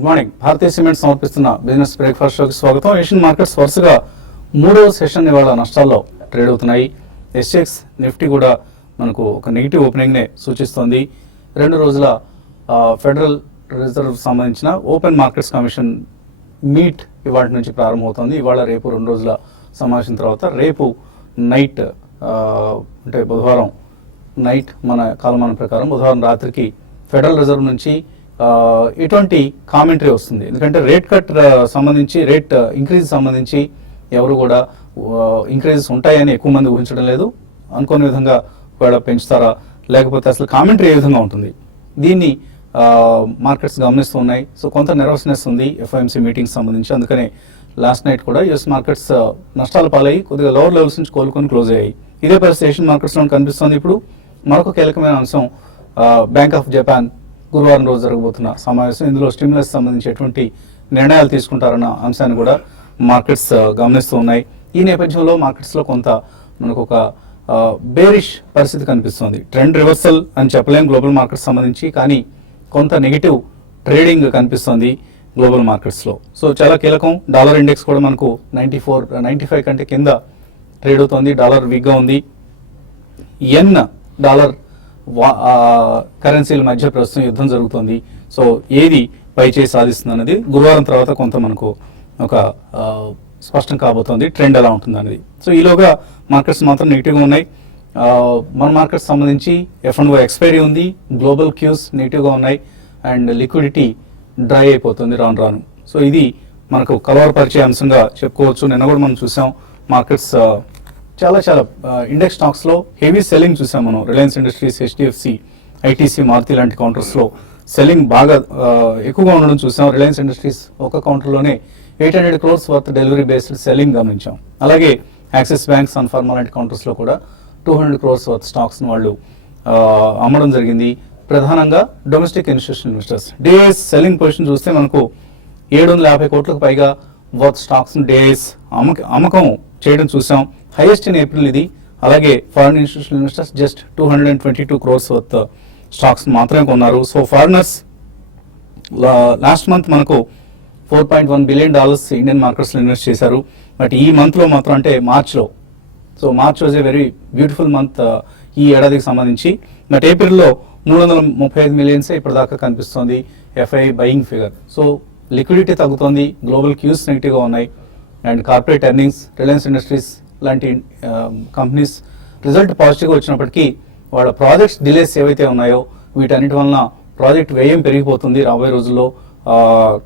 Good morning. Bharatiya cement సమర్పిస్తున్న business breakfast షోకి స్వాగతం. ఏషియన్ మార్కెట్స్ వరుసగా మూడవ సెషన్ ఇవాళ నష్టాల్లో ట్రేడ్ అవుతున్నాయి. ఎస్ఎక్స్ నిఫ్టీ కూడా మనకు ఒక నెగిటివ్ ఓపెనింగ్నే సూచిస్తోంది. 2 రోజుల ఫెడరల్ రిజర్వ్ సంబంధించిన ఓపెన్ మార్కెట్స్ కమిషన్ మీట్ ఇవాటి నుంచి ప్రారంభమవుతోంది. ఇవాళ రేపు 2 రోజుల సమావేశం తర్వాత రేపు నైట్ అంటే బుధవారం నైట్ మన కాలమానం ప్రకారం బుధవారం రాత్రికి ఫెడరల్ రిజర్వ్ నుంచి ఎటువంటి కామెంటరీ వస్తుంది. ఎందుకంటే రేట్ కట్ సంబంధించి రేట్ ఇంక్రీజ్ సంబంధించి ఎవరు కూడా ఇంక్రీజెస్ ఉంటాయని ఎక్కువ మంది ఊహించడం లేదు. అనుకోని విధంగా ఒకవేళ పెంచుతారా లేకపోతే అసలు కామెంటరీ ఏ విధంగా ఉంటుంది దీన్ని మార్కెట్స్ గమనిస్తూ ఉన్నాయి. సో కొంత నెర్వస్నెస్ ఉంది ఎఫ్ఓఎంసీ మీటింగ్స్ సంబంధించి. అందుకనే లాస్ట్ నైట్ కూడా యుఎస్ మార్కెట్స్ నష్టాల పాలయ్యి కొద్దిగా లోవర్ లెవెల్స్ నుంచి కోలుకొని క్లోజ్ అయ్యాయి. ఇదే పరిస్థితి ఏషియన్ మార్కెట్స్లో కనిపిస్తుంది. ఇప్పుడు మరొక కీలకమైన అంశం బ్యాంక్ ఆఫ్ జపాన్ గురువారం రోజు జరగబోతున్న సమావేశం. ఇందులో స్టిమ్యులస్ సంబంధించి ఎటువంటి నిర్ణయాలు తీసుకుంటారన్న అంశాన్ని కూడా మార్కెట్స్ గమనిస్తూ ఉన్నాయి. ఈ నేపథ్యంలో మార్కెట్స్లో కొంత మనకు ఒక బేరిష్ పరిస్థితి కనిపిస్తుంది. ట్రెండ్ రివర్సల్ అని చెప్పలేం గ్లోబల్ మార్కెట్స్ సంబంధించి, కానీ కొంత నెగిటివ్ ట్రేడింగ్ కనిపిస్తుంది గ్లోబల్ మార్కెట్స్లో. సో చాలా కీలకం. డాలర్ ఇండెక్స్ కూడా మనకు 95 కంటే కింద ట్రేడ్ అవుతుంది. డాలర్ వీక్గా ఉంది. ఎన్ డాలర్ కరెన్సీల మధ్య ప్రస్తుతం యుద్ధం జరుగుతుంది. సో ఏది పైచేయి సాధిస్తుంది అనేది గురువారం తర్వాత కొంత మనకు ఒక స్పష్టం కాబోతోంది ట్రెండ్ ఎలా ఉంటుంది అనేది. సో ఈలోగా మార్కెట్స్ మాత్రం నెగిటివ్గా ఉన్నాయి. మన మార్కెట్స్ సంబంధించి F&O ఎక్స్పైరీ ఉంది. గ్లోబల్ క్యూస్ నెగిటివ్గా ఉన్నాయి అండ్ లిక్విడిటీ డ్రై అయిపోతుంది రాను. సో ఇది మనకు కలవరపరిచే అంశంగా చెప్పుకోవచ్చు. నిన్న కూడా మనం చూసాం మార్కెట్స్ చాలా ఇండెక్స్ స్టాక్స్లో హెవీ సెల్లింగ్ చూసాం మనం. రిలయన్స్ ఇండస్ట్రీస్, HDFC, ITC, మారుతి లాంటి కౌంటర్స్లో సెల్లింగ్ బాగా ఎక్కువగా ఉండడం చూసాం. రిలయన్స్ ఇండస్ట్రీస్ ఒక కౌంటర్లోనే 800 crores worth delivery based selling గమనించాం. అలాగే యాక్సిస్ బ్యాంక్, సన్ ఫార్మా లాంటి కౌంటర్స్లో కూడా 200 crores వర్త్ స్టాక్స్ను వాళ్ళు అమ్మడం జరిగింది. ప్రధానంగా domestic institutional investors. Days selling position చూస్తే మనకు 750 కోట్లకు పైగా వర్త్ స్టాక్స్ డేస్ అమ్మకం చేయడం చూసాం. హైయెస్ట్ ఇన్ ఏప్రిల్ ఇది. అలాగే foreign institutional investors just 222 crores worth stocks మాత్రమే కొన్నారు. సో ఫారినర్స్ లాస్ట్ మంత్ మనకు $4.1 billion ఇండియన్ మార్కెట్స్లో ఇన్వెస్ట్ చేశారు. బట్ ఈ మంత్లో మాత్రం అంటే మార్చ్లో, so March was a very beautiful month ఈ ఏడాదికి సంబంధించి. బట్ ఏప్రిల్లో 335 million ఇప్పటిదాకా కనిపిస్తుంది FI buying figure. So liquidity తగ్గుతోంది. గ్లోబల్ క్యూస్ నెగిటివ్గా ఉన్నాయి and corporate earnings, Reliance industries లాంటి కంపెనీస్ రిజల్ట్ పాజిటివ్గా వచ్చినప్పటికీ వాళ్ళ ప్రాజెక్ట్స్ డిలేస్ ఏవైతే ఉన్నాయో వీటన్నిటి వలన ప్రాజెక్ట్ వ్యయం పెరిగిపోతుంది. రాబోయే రోజుల్లో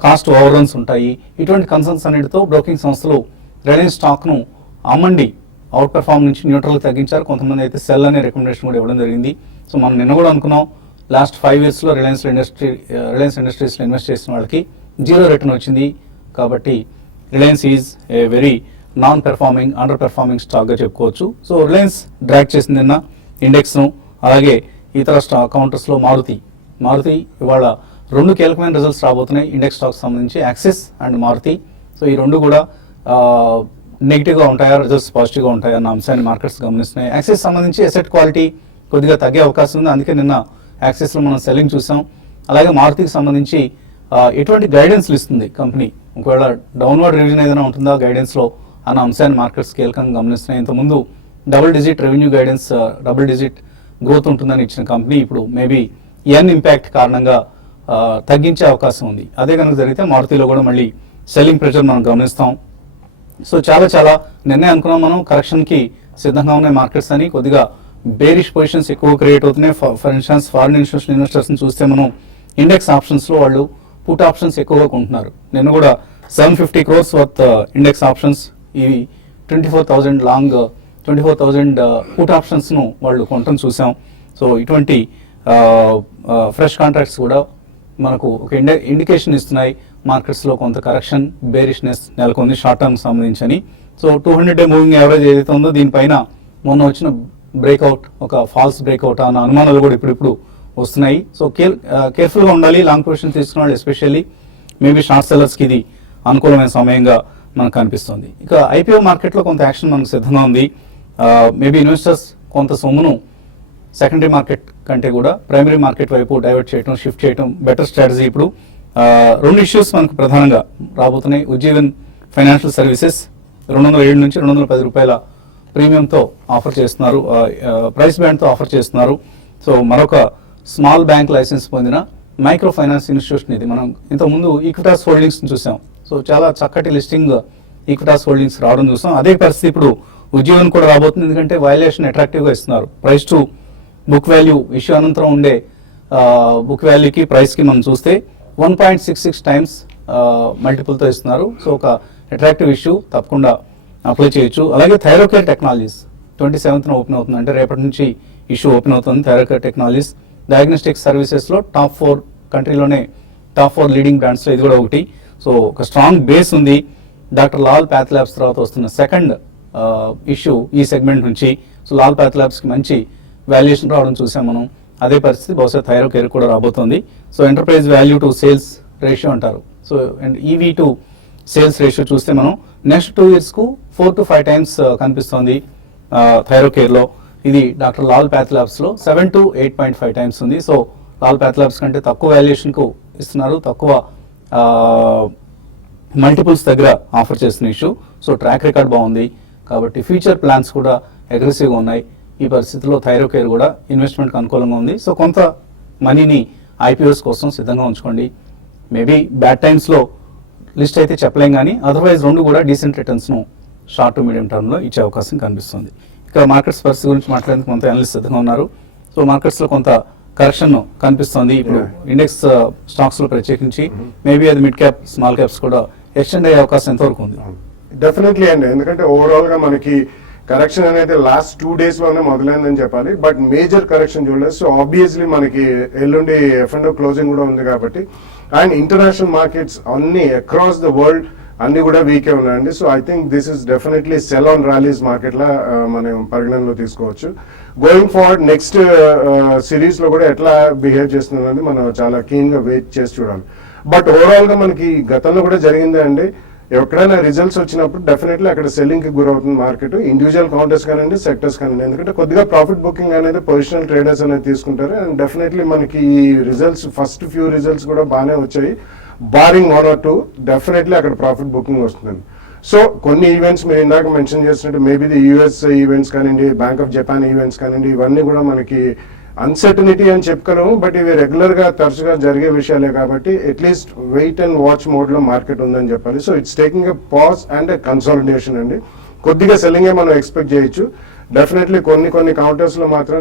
కాస్ట్ ఓవర్రన్స్ ఉంటాయి. ఇటువంటి కన్సర్న్స్ అన్నిటితో బ్రోకింగ్ సంస్థలు రిలయన్స్ స్టాక్ను అమ్మండి అవుట్ పెర్ఫార్మ్ నుంచి న్యూట్రల్ తగ్గించారు. కొంతమంది అయితే సెల్ అనే రికమెండేషన్ కూడా ఇవ్వడం జరిగింది. సో మనం నిన్న కూడా అనుకున్నాం లాస్ట్ 5 yearsలో రిలయన్స్ ఇండస్ట్రీస్లో ఇన్వెస్ట్ చేసిన వాళ్ళకి 0 రిటర్న్ వచ్చింది. కాబట్టి Reliance is a very non performing, under performing స్టాక్గా చెప్పుకోవచ్చు. సో రిలయన్స్ డ్రాక్ చేసింది నిన్న ఇండెక్స్ను. అలాగే ఇతర కౌంటర్స్లో మారుతి ఇవాళ 2 కీలకమైన రిజల్ట్స్ రాబోతున్నాయి ఇండెక్స్ స్టాక్స్ సంబంధించి, యాక్సిస్ అండ్ మారుతి. సో ఈ 2 కూడా నెగిటివ్గా ఉంటాయా, రిజల్ట్స్ పాజిటివ్గా ఉంటాయా అన్న అంశాన్ని మార్కెట్స్ గమనిస్తున్నాయి. యాక్సిస్ సంబంధించి అసెట్ క్వాలిటీ కొద్దిగా తగ్గే అవకాశం ఉంది. అందుకే నిన్న యాక్సిస్లో మనం సెల్లింగ్ చూసాం. అలాగే మారుతికి సంబంధించి ఎటువంటి గైడెన్స్లు ఇస్తుంది కంపెనీ, ఒకవేళ డౌన్వర్డ్ రివిజన్ ఏదైనా ఉంటుందా గైడెన్స్లో అన్న అంశాన్ని మార్కెట్స్ కీలకంగా గమనిస్తున్నాయి. ఇంతకుముందు double digit revenue guidance, double digit growth ఉంటుందని ఇచ్చిన కంపెనీ ఇప్పుడు మేబీ ఎన్ ఇంపాక్ట్ కారణంగా తగ్గించే అవకాశం ఉంది. అదే కనుక జరిగితే మారుతిలో కూడా మళ్ళీ సెల్లింగ్ ప్రెషర్ మనం గమనిస్తాం. సో చాలా నిన్నే అనుకున్నాం మనం కరెక్షన్కి సిద్ధంగా ఉన్నాయి మార్కెట్స్ అని. కొద్దిగా బేరిష్ పొజిషన్స్ ఎక్కువ క్రియేట్ అవుతున్నాయి. ఫర్ ఇన్స్టాన్స్ ఫారిన్ ఇన్స్టిట్యూషనల్ ఇన్వెస్టర్స్ని చూస్తే మనం ఇండెక్స్ ఆప్షన్స్లో వాళ్ళు పుట్ ఆప్షన్స్ ఎక్కువగా కొంటున్నారు. నిన్న కూడా 750 crores వర్త్ ఇండెక్స్ ఆప్షన్స్, ఇవి 24,000 లాంగ్ 24,000 పుట్ ఆప్షన్స్ను వాళ్ళు కొనటం చూసాం. సో ఇటువంటి ఫ్రెష్ కాంట్రాక్ట్స్ కూడా మనకు ఒక ఇండికేషన్ ఇస్తున్నాయి మార్కెట్స్లో కొంత కరెక్షన్, బేరిష్నెస్ నెలకొంది షార్ట్ టర్మ్ సంబంధించని. సో 200-day మూవింగ్ యావరేజ్ ఏదైతే ఉందో దీనిపైన మొన్న వచ్చిన బ్రేక్అవుట్ ఒక ఫాల్స్ బ్రేక్అవుట్ అన్న అనుమానాలు కూడా ఇప్పుడు వస్తున్నాయి. సో కేర్ఫుల్గా ఉండాలి లాంగ్ పొజిషన్ తీసుకున్న వాళ్ళు, ఎస్పెషల్లీ మేబీ షార్ట్ సెల్లర్స్కి ఇది అనుకూలమైన సమయంగా మనకు కనిపిస్తుంది. ఇక IPO మార్కెట్లో కొంత యాక్షన్ మనకు సిద్ధంగా ఉంది. మేబీ ఇన్వెస్టర్స్ కొంత సొమ్మును సెకండరీ మార్కెట్ కంటే కూడా ప్రైమరీ మార్కెట్ వైపు డైవర్ట్ చేయడం, షిఫ్ట్ చేయడం బెటర్ స్ట్రాటజీ ఇప్పుడు. రెండు ఇష్యూస్ మనకు ప్రధానంగా రాబోతున్నాయి. ఉజ్జీవన్ ఫైనాన్షియల్ సర్వీసెస్ 207 నుంచి 210 రూపాయల ప్రీమియంతో ఆఫర్ చేస్తున్నారు, ప్రైస్ బ్యాండ్తో ఆఫర్ చేస్తున్నారు. సో మరొక స్మాల్ బ్యాంక్ లైసెన్స్ పొందిన మైక్రో ఫైనాన్స్ ఇన్స్టిట్యూషన్ ఇది. మనం ఇంతకుముందు ఈక్విటాస్ హోల్డింగ్స్ చూసాం. సో చాలా చక్కటి లిస్టింగ్ ఈక్విటాస్ హోల్డింగ్స్ రావడం చూసాం. అదే పరిస్థితి ఇప్పుడు ఉజ్జీవన్ కూడా రాబోతుంది. ఎందుకంటే వాల్యుయేషన్ అట్రాక్టివ్గా ఇస్తున్నారు. Price to book value issue అనంతరం ఉండే బుక్ వాల్యూకి ప్రైస్కి మనం చూస్తే 1.66 టైమ్స్ మల్టిపుల్తో ఇస్తున్నారు. సో ఒక అట్రాక్టివ్ ఇష్యూ తప్పకుండా అప్లై చేయొచ్చు. అలాగే థైరోకేర్ టెక్నాలజీస్ 27th ఓపెన్ అవుతుంది, అంటే రేపటి నుంచి ఇష్యూ ఓపెన్ అవుతుంది. థైరోకేర్ టెక్నాలజీస్ డయాగ్నోస్టిక్ సర్వీసెస్లో టాప్ 4 కంట్రీలోనే టాప్ 4 లీడింగ్ బ్రాండ్స్లో ఇది కూడా ఒకటి. సో ఒక స్ట్రాంగ్ బేస్ ఉంది. డాక్టర్ లాల్ ప్యాథ్ ల్యాబ్స్ తర్వాత వస్తున్న సెకండ్ ఇష్యూ ఈ సెగ్మెంట్ నుంచి. సో లాల్ ప్యాథ్ ల్యాబ్స్కి మంచి వాల్యుయేషన్ రావడం చూసాం మనం. అదే పరిస్థితి బహుశా థైరోకేర్ కూడా రాబోతోంది. So enterprise value to sales ratio అంటారు. So and EV to sales ratio చూస్తే మనం నెక్స్ట్ 2 yearsకు 4 to 5 times కనిపిస్తోంది థైరోకేర్లో. ఇది డాక్టర్ లాల్ ప్యాథ్ ల్యాబ్స్లో 7 to 8.5 times ఉంది. సో లాల్ ప్యాథ్ ల్యాబ్స్ కంటే తక్కువ వాల్యుయేషన్కు ఇస్తున్నారు, తక్కువ మల్టిపుల్స్ దగ్గర ఆఫర్ చేస్తున్న ఇష్యూ. సో ట్రాక్ రికార్డ్ బాగుంది కాబట్టి ఫ్యూచర్ ప్లాన్స్ కూడా అగ్రెసివ్గా ఉన్నాయి. ఈ పరిస్థితిలో థైరోకేర్ కూడా ఇన్వెస్ట్మెంట్కి అనుకూలంగా ఉంది. సో కొంత మనీని ఐపీఓస్ కోసం సిద్ధంగా ఉంచుకోండి. మేబీ బ్యాడ్ టైమ్స్లో లిస్ట్ అయితే చెప్పలేం, కానీ అదర్వైజ్ రెండు కూడా డీసెంట్ రిటర్న్స్ను షార్ట్ టు మీడియం టర్మ్లో ఇచ్చే అవకాశం కనిపిస్తుంది. ఇక్కడ మార్కెట్స్ పరిస్థితి గురించి మాట్లాడేందుకు కొంత అనలిస్ట్ సిద్ధంగా ఉన్నారు. సో మార్కెట్స్లో కొంత కరెక్షన్ కనిపిస్తుంది. ఇప్పుడు ఇండెక్స్ స్టాక్స్లో ప్రత్యేకించి మేబీ అది మిడ్ క్యాప్ స్మాల్ క్యాప్స్ కూడా ఎక్స్టెండ్ అయ్యే అవకాశం ఎంతవరకు ఉంది? డెఫినెట్లీ అండి, ఎందుకంటే ఓవరాల్ గా మనకి కరెక్షన్ అనేది లాస్ట్ 2 days లోనే మొదలైందని చెప్పాలి. బట్ మేజర్ కరెక్షన్ చూడలేదు. సో ఆబ్వియస్లీ మనకి ఎల్లుండి F&O క్లోజింగ్ కూడా ఉంది కాబట్టి, అండ్ ఇంటర్నేషనల్ మార్కెట్స్ అన్ని అక్రాస్ ద వరల్డ్ అన్ని కూడా వీకే ఉన్నాయండి. So I think this is definitely sell on rallies market లా మనం పరిగణనలో తీసుకోవచ్చు. గోయింగ్ ఫార్వర్డ్ నెక్స్ట్ సిరీస్ లో కూడా ఎట్లా బిహేవ్ చేస్తుందని మనం చాలా కీన్ గా వెయిట్ చేసి చూడాలి. బట్ ఓవరాల్ గా మనకి గతంలో కూడా జరిగిందే అండి, ఎక్కడైనా రిజల్ట్స్ వచ్చినప్పుడు డెఫినెట్లీ అక్కడ సెల్లింగ్ కి గురవుతుంది మార్కెట్, ఇండివిజువల్ కౌంటర్స్ కానివ్వండి, సెక్టర్స్ కానివ్వండి. ఎందుకంటే కొద్దిగా ప్రాఫిట్ బుకింగ్ అనేది పొజిషనల్ ట్రేడర్స్ అనేది తీసుకుంటారు. అండ్ డెఫినెట్లీ మనకి ఈ రిజల్ట్స్ ఫస్ట్ ఫ్యూ రిజల్ట్స్ కూడా బాగానే వచ్చాయి. బారింగ్ 1 or 2 డెఫినెట్లీ అక్కడ ప్రాఫిట్ బుకింగ్ వస్తుందండి. సో కొన్ని ఈవెంట్స్ మీరు ఇందాక మెన్షన్ చేసినట్టు మేబీ ది యూఎస్ ఈవెంట్స్ కానివ్వండి, బ్యాంక్ ఆఫ్ జపాన్ ఈవెంట్స్ కానివ్వండి, ఇవన్నీ కూడా మనకి అన్సర్టనిటీ అని చెప్పుకోలేము. బట్ ఇవి రెగ్యులర్ గా తరచుగా జరిగే విషయాలే కాబట్టి at least wait and watch mode లో మార్కెట్ ఉందని చెప్పాలి. So it's taking a pause and a consolidation అండి. కొద్దిగా సెల్లింగ్ మనం ఎక్స్పెక్ట్ చేయొచ్చు. డెఫినెట్లీ కొన్ని కౌంటర్స్ లో మాత్రం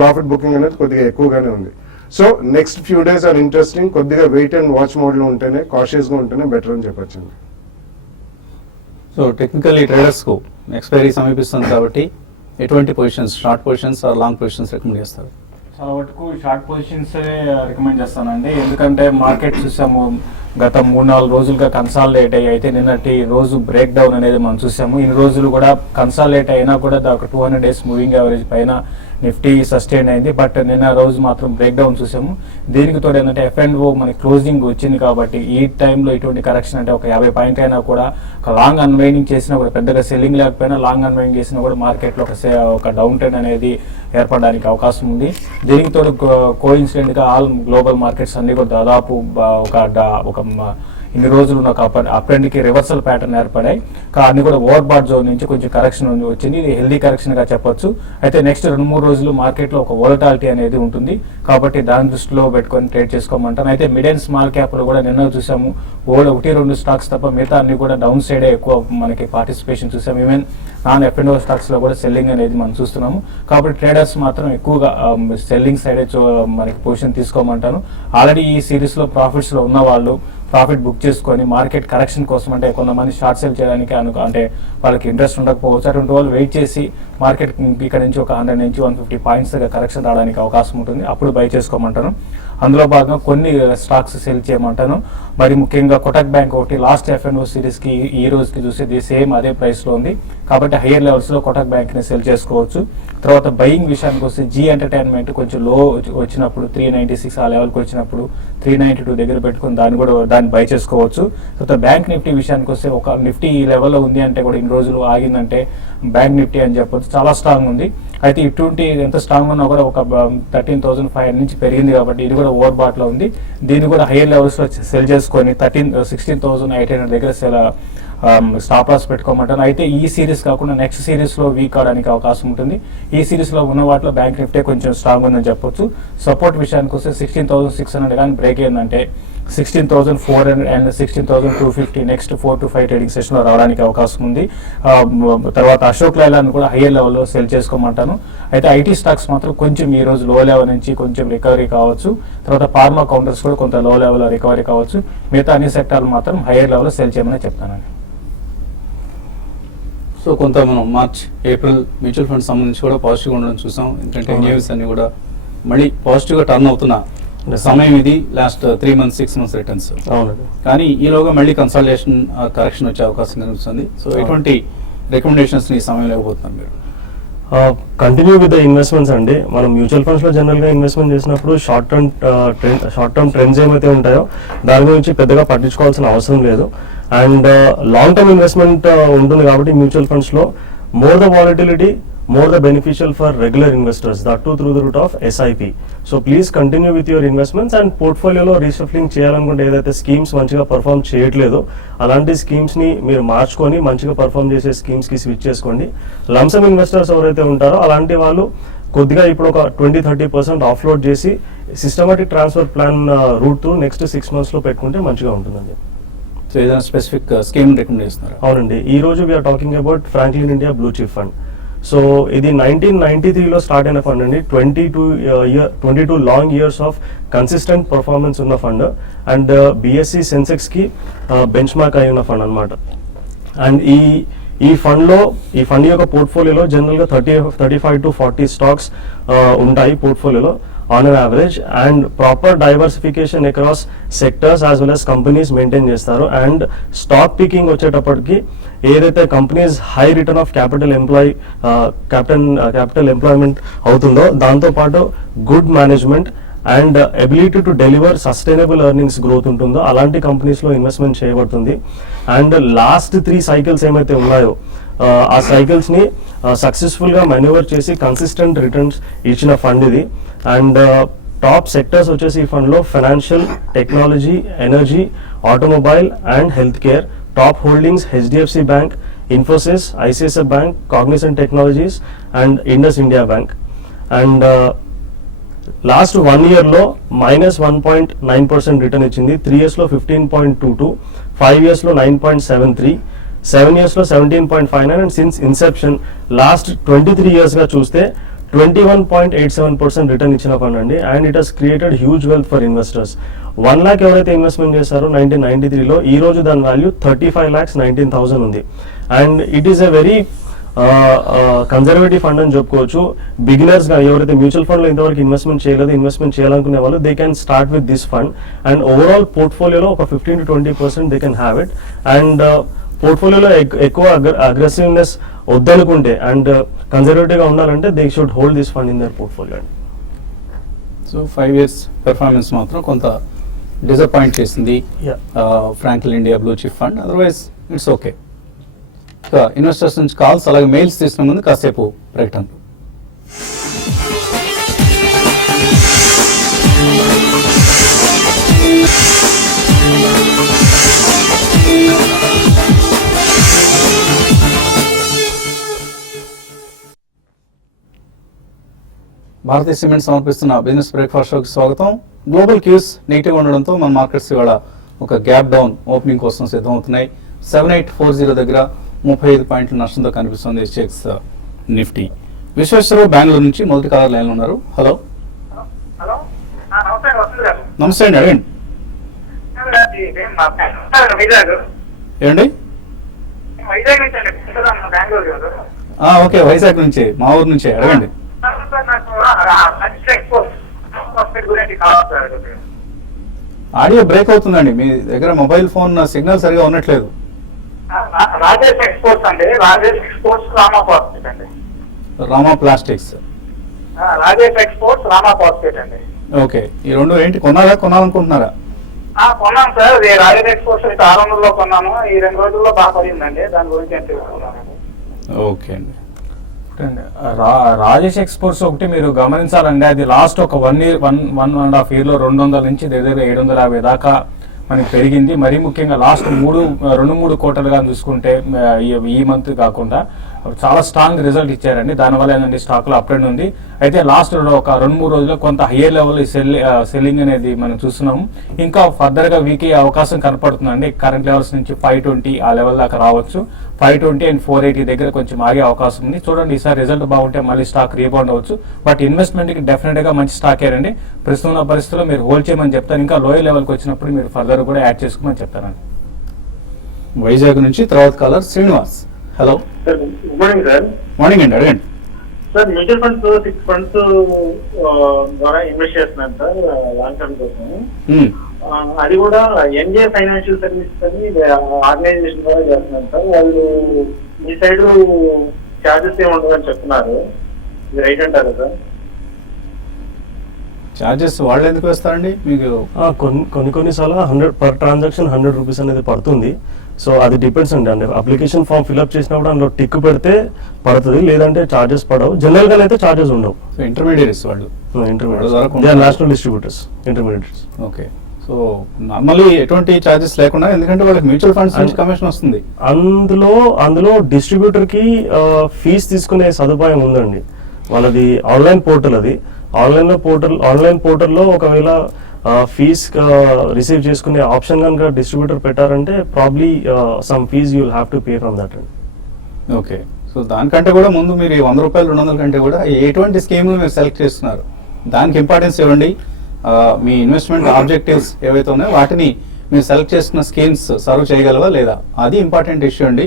ప్రాఫిట్ బుకింగ్ అనేది కొద్దిగా ఎక్కువగానే ఉంది. So next few days are interesting. కొద్దిగా వెయిట్ అండ్ వాచ్ మోడ్ లో ఉంటేనే, కాషియస్ గా ఉంటేనే బెటర్ అని చెప్పొచ్చండి. సో టెక్నికల్లీ ట్రేడర్స్ కు ఎక్స్పైరీ సమీపిస్తుంది కాబట్టి ఎటువంటి positions, short positions or long positions recommend చేస్తారు? చాలా వరకు షార్ట్ పొజిషన్స్ రికమెండ్ చేస్తానండి. ఎందుకంటే మార్కెట్ చూసాము గత 3-4 రోజులుగా కన్సాలిడేట్ అయ్యి, అయితే నిన్నటి రోజు బ్రేక్ డౌన్ అనేది మనం చూసాము. ఇన్ని రోజులు కూడా కన్సాలిడేట్ అయినా కూడా ఒక 200 days మూవింగ్ యావరేజ్ పైన నిఫ్టీ సస్టైన్ అయింది. బట్ నిన్న రోజు మాత్రం బ్రేక్ డౌన్ చూసాము. దీనికి తోడు ఏంటంటే F&O మనకి క్లోజింగ్ వచ్చింది కాబట్టి ఈ టైంలో ఇటువంటి కరెక్షన్ అంటే ఒక 50 పాయింట్ అయినా కూడా ఒక లాంగ్ అన్వైండింగ్ చేసినా కూడా, పెద్దగా సెల్లింగ్ లేకపోయినా లాంగ్ అన్వైండింగ్ చేసినా కూడా మార్కెట్లో ఒక డౌన్ ట్రెండ్ అనేది ఏర్పడడానికి అవకాశం ఉంది. దీనికి తోడు కోఇన్సిడెంట్ గా ఆల్ గ్లోబల్ మార్కెట్స్ అన్ని కూడా దాదాపు ఒక ఇన్ని రోజులు ఒక అప్ ట్రెండ్ కి రివర్సల్ ప్యాటర్న్ ఏర్పడాయి. అన్ని కూడా ఓవర్ బాట్ జోన్ నుంచి కొంచెం కరెక్షన్ వచ్చింది. ఇది హెల్దీ కరెక్షన్ గా చెప్పొచ్చు. అయితే నెక్స్ట్ 2-3 రోజులు మార్కెట్ లో ఒక వోలటాలిటీ అనేది ఉంటుంది కాబట్టి దాని దృష్టిలో పెట్టుకొని ట్రేడ్ చేసుకోమంటాను. అయితే మిడ్ అండ్ స్మాల్ క్యాప్ లో కూడా నిన్న చూసాము 1-2 స్టాక్స్ తప్ప మిగతా అన్ని కూడా డౌన్ సైడే ఎక్కువ మనకి పార్టిసిపేషన్ చూసాము. ఈవెన్ నాన్ F&O స్టాక్స్ లో కూడా సెల్లింగ్ అనేది మనం చూస్తున్నాము. కాబట్టి ట్రేడర్స్ మాత్రం ఎక్కువగా సెల్లింగ్ సైడే మనకి పొజిషన్ తీసుకోమంటాను. ఆల్రెడీ ఈ సిరీస్ లో ప్రాఫిట్స్ లో ఉన్న వాళ్ళు ప్రాఫిట్ బుక్ చేసుకొని మార్కెట్ కరెక్షన్ కోసం, అంటే కొంతమంది షార్ట్ సేల్ చేయడానికి అంటే వాళ్ళకి ఇంట్రెస్ట్ ఉండకపోవచ్చు, అటువంటి వాళ్ళు వెయిట్ చేసి మార్కెట్ ఇక్కడ నుంచి ఒక 100 నుంచి 150 పాయింట్స్ కరెక్షన్ రావడానికి అవకాశం ఉంటుంది. అప్పుడు బై చేసుకోమంటాను. అందులో భాగంగా కొన్ని స్టాక్స్ సెల్ చేయమంటాను. మరి ముఖ్యంగా కోటక్ బ్యాంక్ ఒకటి లాస్ట్ F&O సిరీస్ కి ఈ రోజుకి చూసేది సేమ్ అదే ప్రైస్ లో ఉంది కాబట్టి హైయర్ లెవెల్స్ లో కోటక్ బ్యాంక్ ని సెల్ చేసుకోవచ్చు. తర్వాత బయింగ్ విషయానికి వస్తే జీ ఎంటర్టైన్మెంట్ కొంచెం లో వచ్చినప్పుడు 396 ఆ లెవెల్కి వచ్చినప్పుడు 392 దగ్గర పెట్టుకుని దాన్ని బై చేసుకోవచ్చు. తర్వాత బ్యాంక్ నిఫ్టీ విషయానికి వస్తే ఒక నిఫ్టీ ఈ లెవెల్లో ఉంది అంటే కూడా ఇన్ని రోజులు ఆగిందంటే బ్యాంక్ నిఫ్టీ అని చెప్పొచ్చు చాలా స్ట్రాంగ్ ఉంది. అయితే ఇటువంటి ఎంత స్ట్రాంగ్ ఉన్నా కూడా ఒక 13,500 నుంచి పెరిగింది కాబట్టి ఇది కూడా ఓవర్ బాట్ లో ఉంది. దీన్ని కూడా హైయర్ లెవెల్స్ లో సెల్ చేసుకొని 16,800 దగ్గర స్టాప్ లాస్ పెట్టుకోమంటాను. అయితే ఈ సిరీస్ కాకుండా నెక్స్ట్ సిరీస్ లో వీక్ అవడానికి అవకాశం ఉంటుంది. ఈ సిరీస్ లో ఉన్న వాటిలో బ్యాంక్ నిఫ్టీ కొంచెం స్ట్రాంగ్ ఉందని చెప్పొచ్చు. సపోర్ట్ విషయానికి వస్తే 16,600 కానీ బ్రేక్ అయిందంటే 16,400 and 16,250 next 4 to 5 trading session లో రావడానికి అవకాశం ఉంది. తర్వాత అశోక్ లైలాండ్ కూడా హైయర్ లెవెల్లో సెల్ చేసుకోమంటాను. అయితే ఐటీ స్టాక్స్ మాత్రం కొంచెం ఈ రోజు లో లెవెల్ నుంచి కొంచెం రికవరీ కావచ్చు. తర్వాత ఫార్మా కౌంటర్స్ కూడా కొంత లో లెవెల్లో రికవరీ కావచ్చు. మిగతా అన్ని సెక్టార్లు మాత్రం హైయర్ లెవెల్లో సెల్ చేయమని చెప్తానండి. సో కొంత మనం మార్చ్ ఏప్రిల్ మ్యూచువల్ ఫండ్ సంబంధించి కూడా పాజిటివ్గా ఉండడం చూసాం. ఎందుకంటే న్యూస్ అన్ని కూడా మళ్ళీ పాజిటివ్గా టర్న్ అవుతున్న సమయం ఇది. Last 3 months 6 months returns. అవునండి. కానీ ఈలోగా మళ్ళీ కన్సల్టేషన్ కరెక్షన్ వచ్చే అవకాశం కనిపిస్తుంది. సో ఎటువంటి రికమెండేషన్స్ ఈ సమయంలో ఇవ్వబోతున్నారు మీరు? కంటిన్యూ విత్ ద ఇన్వెస్ట్మెంట్స్ అండి. మనం మ్యూచువల్ ఫండ్స్ లో జనరల్ గా ఇన్వెస్ట్మెంట్ చేసినప్పుడు షార్ట్ టర్మ్ ట్రెండ్స్ ఏమైతే ఉంటాయో దాని గురించి పెద్దగా పట్టించుకోవాల్సిన అవసరం లేదు. అండ్ లాంగ్ టర్మ్ ఇన్వెస్ట్మెంట్ ఉంటుంది కాబట్టి మ్యూచువల్ ఫండ్స్ లో more the volatility, more the beneficial for regular investors, that too through the route of SIP. So please continue with your investments and portfolio లో రీషఫ్లింగ్ చేయాలనుకుంటే ఏదైతే schemes మంచిగా perform చేయట్లేదో అలాంటి schemes ని మీరు మార్చుకొని మంచిగా పర్ఫామ్ చేసే స్కీమ్స్ కి స్విచ్ చేసుకోండి. లంసమ్ ఇన్వెస్టర్స్ ఎవరైతే ఉంటారో అలాంటి వాళ్ళు కొద్దిగా ఇప్పుడు ఒక 20-30% ఆఫ్లోడ్ చేసి systematic transfer plan route through next 6 months లో పెట్టుకుంటే మంచిగా ఉంటుందండి. సో ఏదైనా స్పెసిఫిక్ స్కీమ్ రికమెండ్ చేస్తున్నారు? అవునండి. ఈ రోజు we're talking about Franklin India blue chip fund. So ఇది 1993లో స్టార్ట్ అయిన ఫండ్ అండి. 22 long years of consistent performance ఉన్న ఫండ్ అండ్ బిఎస్సి సెన్సెక్స్ కి బెంచ్ మార్క్ అయి ఉన్న ఫండ్ అనమాట. అండ్ ఈ ఫండ్ యొక్క పోర్ట్ఫోలియోలో జనరల్ గా 35 to 40 స్టాక్స్ ఉంటాయి పోర్ట్ఫోలియోలో on an average. And proper diversification across sectors as well as companies maintain చేస్తారు. అండ్ స్టాక్ పికింగ్ వచ్చేటప్పటికి ఏదైతే companies high return of capital employment అవుతుందో దాంతోపాటు good management and ability to deliver sustainable earnings growth ఉంటుందో అలాంటి companies లో investment చేయబడుతుంది. And last 3 cycles ఏమైతే ఉన్నాయో ఆ సైకిల్స్ ని సక్సెస్ఫుల్ గా మెన్యూవర్ చేసి కన్సిస్టెంట్ రిటర్న్స్ ఇచ్చిన ఫండ్ ఇది. అండ్ టాప్ సెక్టర్స్ వచ్చేసి ఈ ఫండ్ లో financial, technology, energy, automobile and health care. Top holdings HDFC Bank, Infosys, ICICI Bank, Cognizant Technologies and Indus India Bank. And last 1 year లో -1.9% return ఇచ్చింది. 3 years లో 15.22, 5 years లో 9.73, 7 years లో 17.59 and since Inception last 23 years గా చూస్తే 21.87% return ఇచ్చిన fund అండి. And it has created huge wealth for investors. 1 lakh ఎవరైతే ఇన్వెస్ట్మెంట్ చేశారో 1993లో ఈ రోజు దాని వాల్యూ 35,19,000 ఉంది. And it is a very conservative fund అని చెప్పుకోవచ్చు. బిగినర్స్ గా ఎవరైతే మ్యూచువల్ ఫండ్ లో ఇంతవరకు ఇన్వెస్ట్మెంట్ చేయలేదు, ఇన్వెస్ట్మెంట్ చేయాలనుకునే వాళ్ళు they can start with this fund. And overall పోర్ట్ఫోలియోలో ఒక 15 to 20% they can have it. And పోర్ట్ఫోలియోలో ఎక్కువ అగ్రెసివ్నెస్ వద్దనుకుంటే అండ్ కన్జర్వేటివ్ గా ఉండాలంటే they should hold this fund in their portfolio. So 5 years performance మాత్రం కొంత డిసప్పాయింట్ చేసింది Franklin India blue chip fund. Otherwise it's okay. Investors నుంచి కాల్స్ అలాగే మెయిల్స్ తీసుకునే ముందు కాసేపు ప్రకటనలు. భారతీయ సిమెంట్ సమర్పిస్తున్న బిజినెస్ బ్రేక్ఫాస్ట్ షోకి స్వాగతం. గ్లోబల్ క్యూస్ నెగిటివ్ ఉండడంతో మన మార్కెట్స్ ఇవాళ ఒక గ్యాప్ డౌన్ ఓపెనింగ్ కోసం సిద్ధమవుతున్నాయి. 7840 దగ్గర 35 పాయింట్ల నష్టంతో కనిపిస్తుంది SGX నిఫ్టీ. విశ్వేశ్వరరావు బెంగళూరు నుంచి మొదటి కాలర్ లైన్లో ఉన్నారు. హలో. నమస్తే అండి, అడగండి. ఏమండి? ఓకే, వైజాగ్ నుంచి, మా ఊరు నుంచి అడగండి. ఆడియో బ్రేక్ అవుతుందండి, మీ దగ్గర మొబైల్ ఫోన్ సిగ్నల్ సరిగా ఉన్నట్లేదు. రాజేష్ ఎక్స్పోర్ట్స్ అండి, రాజేష్ ఎక్స్పోర్ట్స్ రామా ఫాస్ఫేట్ అండి. Rama plastics. Rajesh exports Rama phosphate అండి. ఓకే, ఈ రెండు ఏంటి, కొనాలనుకుంటున్నారా? కొన్నాను సార్. రాజేష్ ఎక్స్పోర్ట్స్ 600లో కొన్నాను. ఈ 2 రోజుల్లో బాగా పడిందండి, దాని గురించి తెలుసుకున్నాను. ఓకే అండి. రాజేష్ ఎక్స్పోర్ట్స్ ఒకటి మీరు గమనించాలండి, అది లాస్ట్ ఒక 1 year 1.5 year లో 200 నుంచి దగ్గర 750 దాకా మనకి పెరిగింది. మరీ ముఖ్యంగా లాస్ట్ 2-3 quarterలుగా చూసుకుంటే ఈ మంత్ కాకుండా చాలా స్ట్రాంగ్ రిజల్ట్ ఇచ్చారండి. దానివల్ల ఏంటంటే స్టాక్ లో అప్ ట్రెండ్ ఉంది. అయితే లాస్ట్ ఒక 2-3 రోజుల్లో కొంత హయ్యర్ లెవెల్ సెల్లింగ్ అనేది మనం చూస్తున్నాము. ఇంకా ఫర్దర్ గా వీక్ అయ్యే అవకాశం కనపడుతుందండి. కరెంట్ లెవెల్స్ నుంచి 520 ఆ లెవెల్ దాకా రావచ్చు. 520 అండ్ 480 దగ్గర కొంచెం ఆగే అవకాశం ఉంది. చూడండి, ఈసారి రిజల్ట్ బాగుంటే మళ్ళీ స్టాక్ రీబౌండ్ అవ్వచ్చు. బట్ ఇన్వెస్ట్మెంట్ కి డెఫినెట్ గా మంచి స్టాక్ ఏనండి. ప్రస్తుతం ఉన్న పరిస్థితుల్లో మీరు హోల్డ్ చేయమని చెప్తాను. ఇంకా లోయర్ లెవెల్కి వచ్చినప్పుడు మీరు ఫర్దర్ కూడా యాడ్ చేసుకోమని చెప్తానండి. వైజాగ్ నుంచి తర్వాత caller Srinivas. Hello, sir good morning sir. Morning అండి, అడగండి. సార్ మ్యూచువల్ ఫండ్స్ 6 ఫండ్స్ ద్వారా ఇన్వెస్ట్ చేస్తున్నాను సార్ లాంగ్ టర్మ్ కోసం. అది కూడా ఎన్జే ఫైనాన్షియల్ సర్వీసెస్ అని ఆర్గనైజేషన్ ద్వారా చేస్తున్నాను సార్. వాళ్ళు మీ సైడ్ చార్జెస్ ఏముంటుందని చెప్తున్నారు, ఇది రైట్ అంటారా సార్? చార్జెస్ వాళ్ళు ఎందుకు వేస్తారండి మీకు? కొన్నిసార్లు 100 పర్ ట్రాన్సాక్షన్ 100 రూపీస్ అనేది పడుతుంది. సో అది డిపెండ్స్ అండి. అంటే అప్లికేషన్ ఫామ్ ఫిల్అప్ చేసినప్పుడు అందులో టిక్ పెడితే పడుతుంది, లేదంటే చార్జెస్ పడవు. జనరల్ గా అయితే చార్జెస్ ఉండవు. సో ఇంటర్మీడియట్స్ వాళ్ళు. National distributors, intermediates. Okay. So normally ఎటువంటి చార్జెస్ లేకుండా, ఎందుకంటే వాళ్ళకి మ్యూచువల్ ఫండ్స్ నుంచి కమిషన్ వస్తుంది. అందులో డిస్ట్రిబ్యూటర్ కి ఫీజు తీసుకునే సదుపాయం ఉందండి. వాళ్ళది ఆన్లైన్ పోర్టల్. అది ఆన్లైన్ పోర్టల్లో ఒకవేళ ఫీజ్ రిసీవ్ చేసుకునే ఆప్షన్ కనుక డిస్ట్రిబ్యూటర్ పెట్టారంటే probably some fees you will have to pay from that అండి. ఓకే. సో దానికంటే కూడా ముందు మీరు 100 రూపాయలు 200 కంటే కూడా ఎటువంటి స్కీమ్లు మీరు సెలెక్ట్ చేస్తున్నారు దానికి ఇంపార్టెన్స్ ఇవ్వండి. మీ ఇన్వెస్ట్మెంట్ ఆబ్జెక్టివ్స్ ఏవైతే ఉన్నాయో వాటిని మీరు సెలెక్ట్ చేసుకున్న స్కీమ్స్ సర్వ్ చేయగలవా లేదా, అది ఇంపార్టెంట్ ఇష్యూ అండి.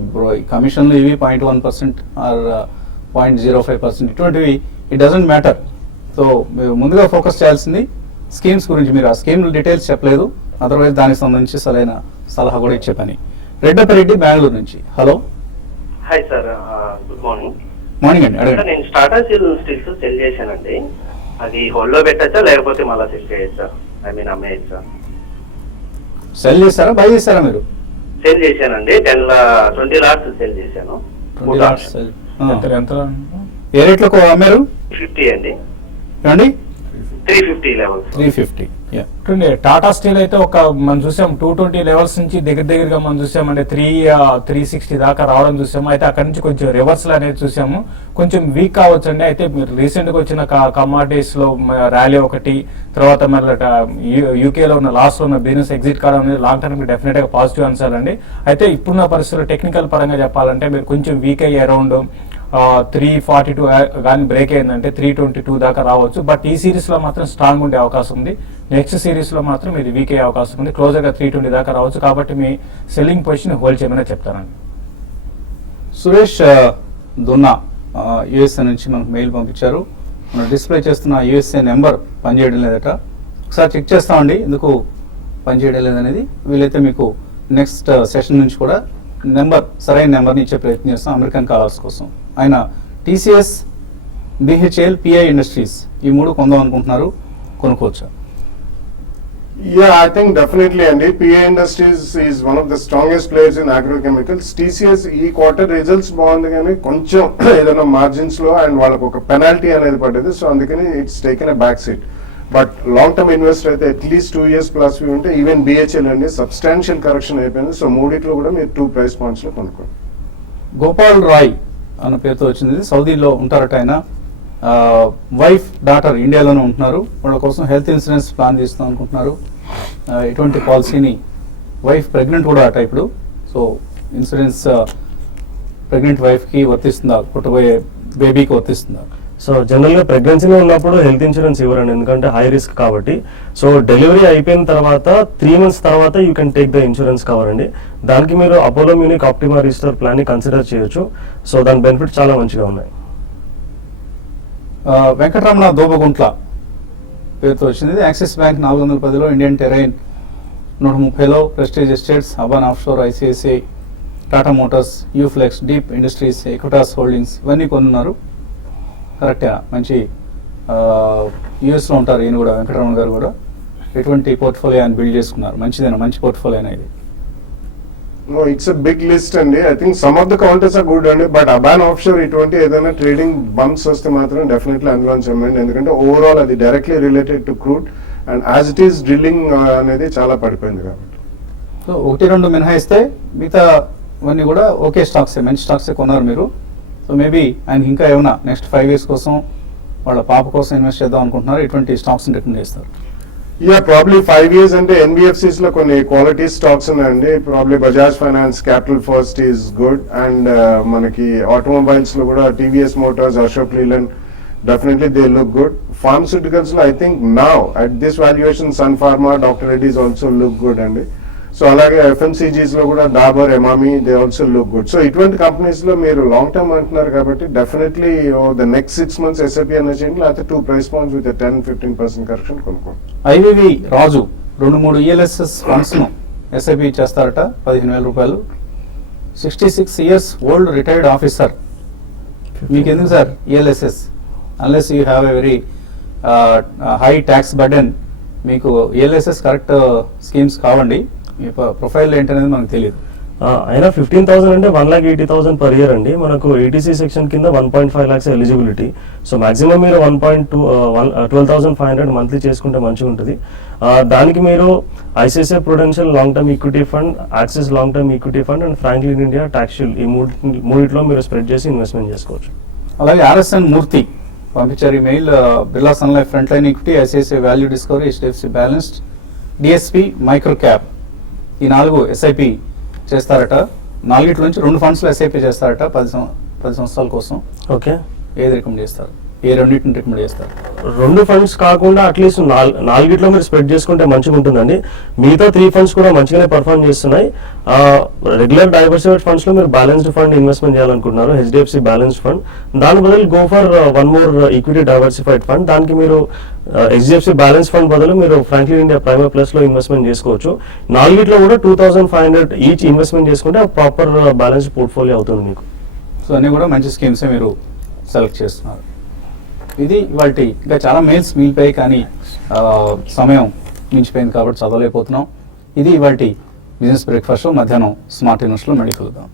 ఇప్పుడు కమిషన్లు ఇవి 0.1% ఆర్ 0.05% ఇటువంటివి ఇట్ డజంట్ మ్యాటర్. సో మీరు ముందుగా ఫోకస్ చేయాల్సింది స్కీమ్స్ గురించి. మీరు ఆ స్కీమ్ డీటెయిల్స్ చెప్పలేదు, అదర్వైజ్ దానికి సంబంధించి సరైన సలహా కూడా ఇచ్చే పని. రెడ్డపరెడ్డి బెంగళూరు నుంచి. Hello, hi sir, good morning. Morning అండి, అడగండి. నేను స్టాటా స్టీల్స్ సెల్ చేశానండి. అది హోల్డ్ లో పెట్టచ్చా లేకపోతే మళ్ళీ సెల్ చేయొచ్చా? ఐ మీన్ అమ్మేయచ్చా? సెల్ చేశారా, బై చేశారా మీరు? సేల్ చేశానండి. 20 లాట్స్ సేల్ చేశాను. 20 లాట్స్ సెల్. ఎంత ఏ రేట్లో అమ్మారు? 50 అండి. ఏమండి? 350 లెవెల్స్. 350. టాటా స్టీల్ అయితే ఒక మనం చూసాం 220 లెవెల్స్ నుంచి దగ్గరగా మనం చూసామంటే 360 దాకా రావడం చూసాము. అయితే అక్కడ నుంచి కొంచెం రివర్సల్ అనేది చూసాము, కొంచెం వీక్ కావచ్చు అండి. అయితే మీరు రీసెంట్ గా వచ్చిన కమాడిటీస్ లో ర్యాలీ ఒకటి, తర్వాత మళ్ళీ యూకేలో ఉన్న లాస్ట్ లో ఉన్న బిజినెస్ ఎగ్జిట్ కావడం అనేది లాంగ్ టర్మ్ డెఫినెట్ గా పాజిటివ్ అంశాలండి. అయితే ఇప్పుడున్న పరిస్థితుల్లో టెక్నికల్ పరంగా చెప్పాలంటే మీరు కొంచెం వీక్ అయ్యి అరౌండ్ 342 కానీ బ్రేక్ అయిందంటే 322 దాకా రావచ్చు. బట్ ఈ సిరీస్ లో మాత్రం స్ట్రాంగ్ ఉండే అవకాశం ఉంది. నెక్స్ట్ సిరీస్ లో మాత్రం ఇది వీక్ అయ్యే అవకాశం ఉంది. క్లోజర్ గా 320 దాకా రావచ్చు. కాబట్టి మీ సెల్లింగ్ పొజిషన్ హోల్డ్ చేయమని చెప్తానండి. సురేష్ దున్నా యుఎస్ఏ నుంచి మనకు మెయిల్ పంపించారు. మనం డిస్ప్లే చేస్తున్న యుఎస్ఏ నెంబర్ పనిచేయడం లేదట, ఒకసారి చెక్ చేస్తామండి ఎందుకు పనిచేయడం లేదనేది. వీలైతే మీకు నెక్స్ట్ సెషన్ నుంచి కూడా సరైన నెంబర్ని ఇచ్చే ప్రయత్నం చేస్తాం అమెరికన్ కాలర్స్ కోసం. ఆయన టీసీఎస్, బిహెచ్ఎల్, పిఐ ఇండస్ట్రీస్ ఈ 3 కొందాం అనుకుంటున్నారు, కొనుక్కోవచ్చా? Yeah, I think definitely అండి. PA Industries is one of the strongest players in agrochemicals. TCS ఈ క్వార్టర్ రిజల్ట్స్ బాగుంది కానీ కొంచెం ఏదైనా మార్జిన్స్ లో అండ్ వాళ్ళకు ఒక పెనాల్టీ అనేది పడ్డది. సో అందుకని it's taken a back seat. But long term investor అయితే అట్లీస్ట్ 2 years ప్లస్ ఉంటే ఈవెన్ బిహెచ్ఎల్ అండి సబ్స్టాన్షియల్ కరెక్షన్ అయిపోయింది. సో మూడిట్లో కూడా మీరు 2 price points లో కొనుక్కోండి. గోపాల్ రాయ్ అన్న పేరుతో వచ్చింది, సౌదీలో ఉంటారట ఆయన. వైఫ్ డాటర్ ఇండియాలోనే ఉంటున్నారు, వాళ్ళ కోసం హెల్త్ ఇన్సూరెన్స్ ప్లాన్ తీస్తాం అనుకుంటున్నారు. ఎటువంటి పాలసీని, వైఫ్ ప్రెగ్నెంట్ కూడా అట ఇప్పుడు, సో ఇన్సూరెన్స్ ప్రెగ్నెంట్ వైఫ్కి వర్తిస్తుందా, పుట్టబోయే బేబీకి వర్తిస్తుందా? సో జనరల్గా ప్రెగ్నెన్సీలో ఉన్నప్పుడు హెల్త్ ఇన్సూరెన్స్ ఇవ్వరండి, ఎందుకంటే హై రిస్క్ కాబట్టి. సో డెలివరీ అయిపోయిన తర్వాత 3 months తర్వాత you can take the insurance cover అండి. దానికి మీరు Apollo Munich Optima register plan ని కన్సిడర్ చేయొచ్చు. సో దాని బెనిఫిట్స్ చాలా మంచిగా ఉన్నాయి. వెంకటరమణ దోబగుంట్ల పేరుతో వచ్చింది. యాక్సిస్ బ్యాంక్ 410లో, ఇండియన్ టెరైన్ 130లో, Prestige Estates, Aban Offshore, ICICI, Tata motors, Uflex, Deep industries, Equitas holdings ఇవన్నీ కొనున్నారు. కరెక్టా? మంచి యూఎస్లో ఉంటారు ఈయన కూడా, వెంకటరమణ గారు కూడా. ఎటువంటి పోర్ట్ఫోలియో ఆయన బిల్డ్ చేసుకున్నారు? మంచిదేనా? మంచి పోర్ట్ఫోలియో ఇది. ఇట్స్ అ బిగ్ లిస్ట్ అండి. I think some of the counters are good అండి, బట్ అబాన్ ఆఫ్షోర్ ఇటువంటి ఏదైనా ట్రేడింగ్ బంప్స్ వస్తే మాత్రం డెఫినెట్లీ అందులోంచి అమ్మండి. ఎందుకంటే ఓవరాల్ అది directly related to crude and as it is drilling అనేది చాలా పడిపోయింది కాబట్టి. సో 1-2 మినహాయిస్తే మిగతా ఇవన్నీ కూడా ఓకే స్టాక్సే, మంచి స్టాక్సే కొన్నారు మీరు. సో మేబీ ఆయనకి ఇంకా ఏమైనా నెక్స్ట్ 5 years కోసం వాళ్ళ పాప కోసం ఇన్వెస్ట్ చేద్దాం అనుకుంటున్నారు, ఇటువంటి స్టాక్స్ రికమెండ్ చేస్తారు? యా ప్రాబ్లీ 5 years అంటే ఎన్బిఎఫ్సిస్ లో కొన్ని క్వాలిటీ స్టాక్స్ ఉన్నాయండి. Probably Bajaj finance, capital first is good and మనకి ఆటోమొబైల్స్ లో కూడా TVS Motors, Ashok Leyland definitely they look good. Pharmaceuticals lo I think now at this valuation Sun Pharma, Dr. Reddy's also look good అండి. So అలాగే FMCGs లో కూడా Dabur, Emami they also look good. So ఇటువంటి companies లో మీరు long term అంటున్నారు కాబట్టి definitely the next 6 months SIP అన్న చేయండి, లేకపోతే 2 price points with 10-15% కరెక్షన్ కొనుక్కోండి. ఐవివి రాజు 2-3 ELSS ఫండ్స్ ను ఎస్ఐపి చేస్తారట 15,000 రూపాయలు. 66 years ఓల్డ్ రిటైర్డ్ ఆఫీసర్, మీకు ఎందుకు sir ELSS? Unless you have a very high tax burden, మీకు ELSS కరెక్ట్ స్కీమ్స్ కావండి. మీ ప్రొఫైల్ ఏంటనేది మనకు తెలియదు. అయినా 15,000 అంటే 1,80,000 per year అండి. మనకు ATC సెక్షన్ కింద 1.5 lakhs ఎలిజిబిలిటీ. సో మాక్సిమం మీరు 12,500 మంత్లీ చేసుకుంటే మంచిగా ఉంటుంది. దానికి మీరు ICICI Prudential long term equity fund, axis long term equity fund and Franklin India tax shield, ఈ మూడిట్లో మీరు స్ప్రెడ్ చేసి ఇన్వెస్ట్మెంట్ చేసుకోవచ్చు. అలాగే RSN మూర్తి పంపించారు email. Birla Sun Life frontline equity, ICICI value discovery, HDFC balanced, DSP micro cap, ఈ 4 SIP చేస్తారట. 4 నుంచి 2 ఫండ్స్లో ఎస్ఐపి చేస్తారట 10 సంవత్సరాల కోసం. ఓకే, ఏది రికమెండ్ చేస్తారు? ఏ రెండింటిని రికమెండ్ చేస్తారు? 2 ఫండ్స్ కాకుండా అట్లీస్ట్ 4 మీరు స్ప్రెడ్ చేసుకుంటే మంచిగా ఉంటుందండి. మిగతా 3 ఫండ్స్ కూడా మంచిగానే పర్ఫార్మ్ చేస్తున్నాయి. రెగ్యులర్ డైవర్సిఫైడ్ ఫండ్స్ లో మీరు బ్యాలెన్స్డ్ ఫండ్ ఇన్వెస్ట్మెంట్ చేయాలనుకుంటున్నారు, HDFC బ్యాలెన్స్డ్ ఫండ్, దాని బదులు go for 1 more equity diversified fund. దానికి మీరు HDFC బ్యాలెన్స్ ఫండ్ బదులు మీరు ఫ్రాంక్లిన్ ఇండియా ప్రైమర్ ప్లస్ లో ఇన్వెస్ట్మెంట్ చేసుకోవచ్చు. 4 కూడా 2,500 ఈచ్ ఇన్వెస్ట్మెంట్ చేసుకుంటే ప్రాపర్ బ్యాలెన్స్డ్ పోర్ట్ఫోలియో అవుతుంది మీకు. సో అన్నీ కూడా మంచి స్కీమ్సే మీరు సెలెక్ట్ చేస్తున్నారు. ఇది ఇవాల్టి, ఇంకా చాలా మెయిల్స్ మిగిలిపోయాయి కానీ సమయం మించిపోయింది కాబట్టి చదవలేకపోతున్నాం. ఇది ఇవాల్టి బిజినెస్ బ్రేక్ఫాస్ట్. మధ్యాహ్నం స్మార్ట్ ఇన్వెస్ట్లో మళ్ళీ కలుద్దాం.